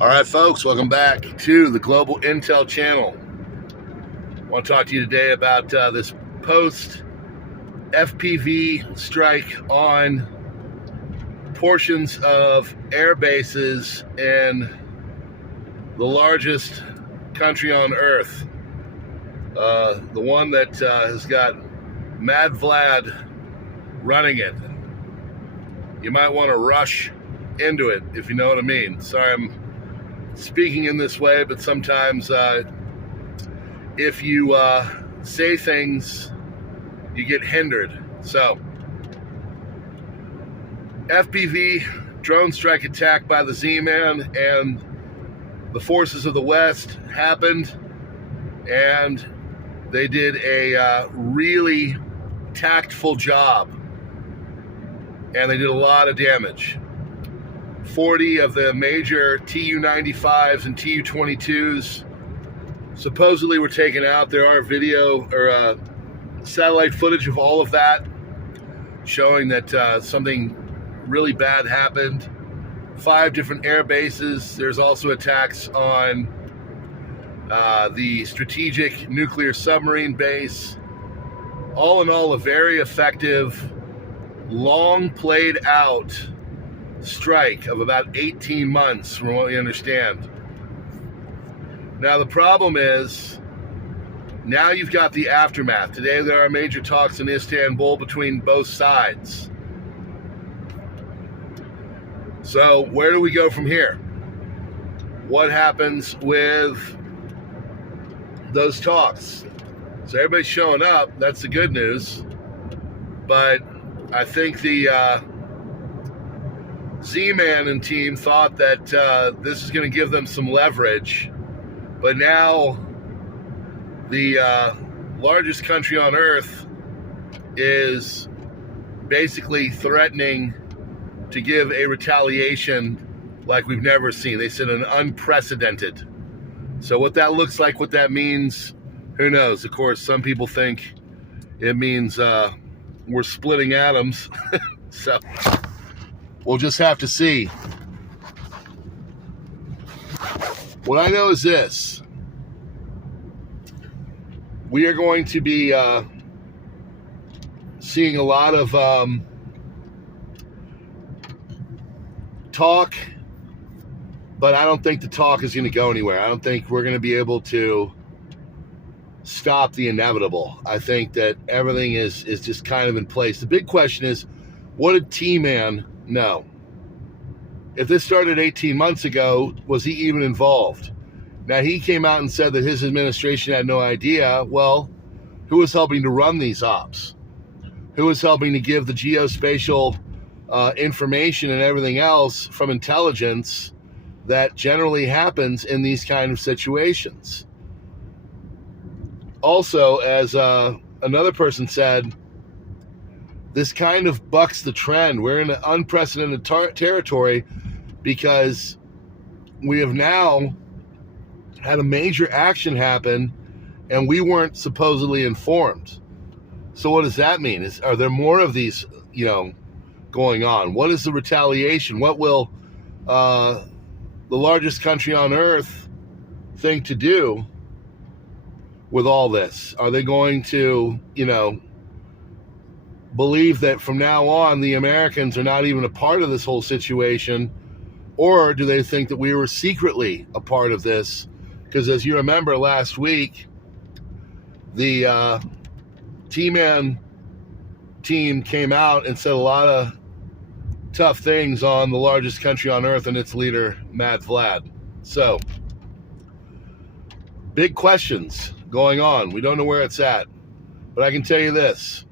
All right, folks, welcome back to the Global Intel Channel. I want to talk to you today about this post-FPV strike on portions of air bases in the largest country on earth. The one that has got Mad Vlad running it. You might want to rush into it, if you know what I mean. Sorry, I'm speaking in this way, but sometimes if you say things, you get hindered. So, FPV drone strike attack by the Z-Man and the forces of the West happened, and they did a really tactful job, and they did a lot of damage. 40 of the major Tu-95s and Tu-22s supposedly were taken out. There are video or satellite footage of all of that showing that something really bad happened. 5 different air bases. There's also attacks on the strategic nuclear submarine base. All in all, a very effective, long played out strike of about 18 months from what we understand. Now the problem is, now you've got the aftermath. Today there are major talks in Istanbul between both sides. So where do we go from here? What happens with those talks? So everybody's showing up, that's the good news. But I think the Z-Man and team thought that this is going to give them some leverage, but now the largest country on earth is basically threatening to give a retaliation like we've never seen. They said an unprecedented. So what that looks like, what that means, who knows? Of course, some people think it means we're splitting atoms. So we'll just have to see. What I know is this. We are going to be seeing a lot of talk, but I don't think the talk is going to go anywhere. I don't think we're going to be able to stop the inevitable. I think that everything is just kind of in place. The big question is, what did T-Man know? If this started 18 months ago, was he even involved? Now, he came out and said that his administration had no idea. Well, who was helping to run these ops? Who was helping to give the geospatial information and everything else from intelligence that generally happens in these kind of situations? Also, as another person said, this kind of bucks the trend. We're in an unprecedented territory because we have now had a major action happen and we weren't supposedly informed. So what does that mean? Are there more of these, going on? What is the retaliation? What will the largest country on earth think to do with all this? Are they going to, believe that from now on the Americans are not even a part of this whole situation? Or do they think that we were secretly a part of this? Because as you remember last week, the T-Man team came out and said a lot of tough things on the largest country on earth and its leader, Mad Vlad. So, big questions going on. We don't know where it's at. But I can tell you this.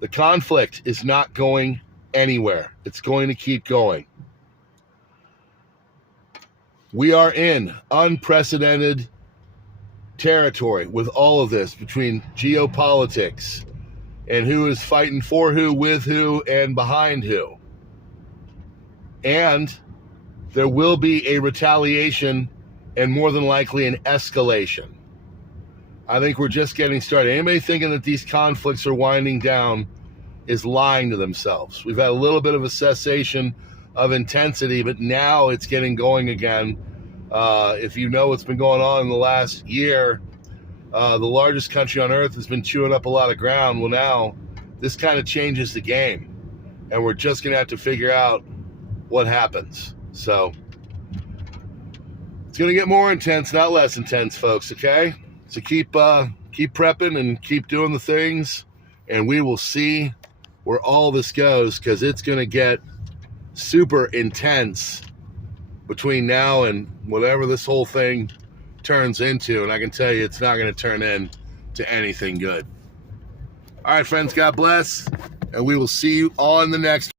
The conflict is not going anywhere. It's going to keep going. We are in unprecedented territory with all of this between geopolitics and who is fighting for who, with who, and behind who. And there will be a retaliation and more than likely an escalation. I think we're just getting started. Anybody thinking that these conflicts are winding down is lying to themselves. We've had a little bit of a cessation of intensity, but now it's getting going again. If you know what's been going on in the last year, the largest country on earth has been chewing up a lot of ground. Well, now this kind of changes the game, and we're just going to have to figure out what happens. So it's going to get more intense, not less intense, folks, okay? So keep prepping and keep doing the things, and we will see where all this goes, because it's going to get super intense between now and whatever this whole thing turns into. And I can tell you it's not going to turn into anything good. All right, friends, God bless, and we will see you on the next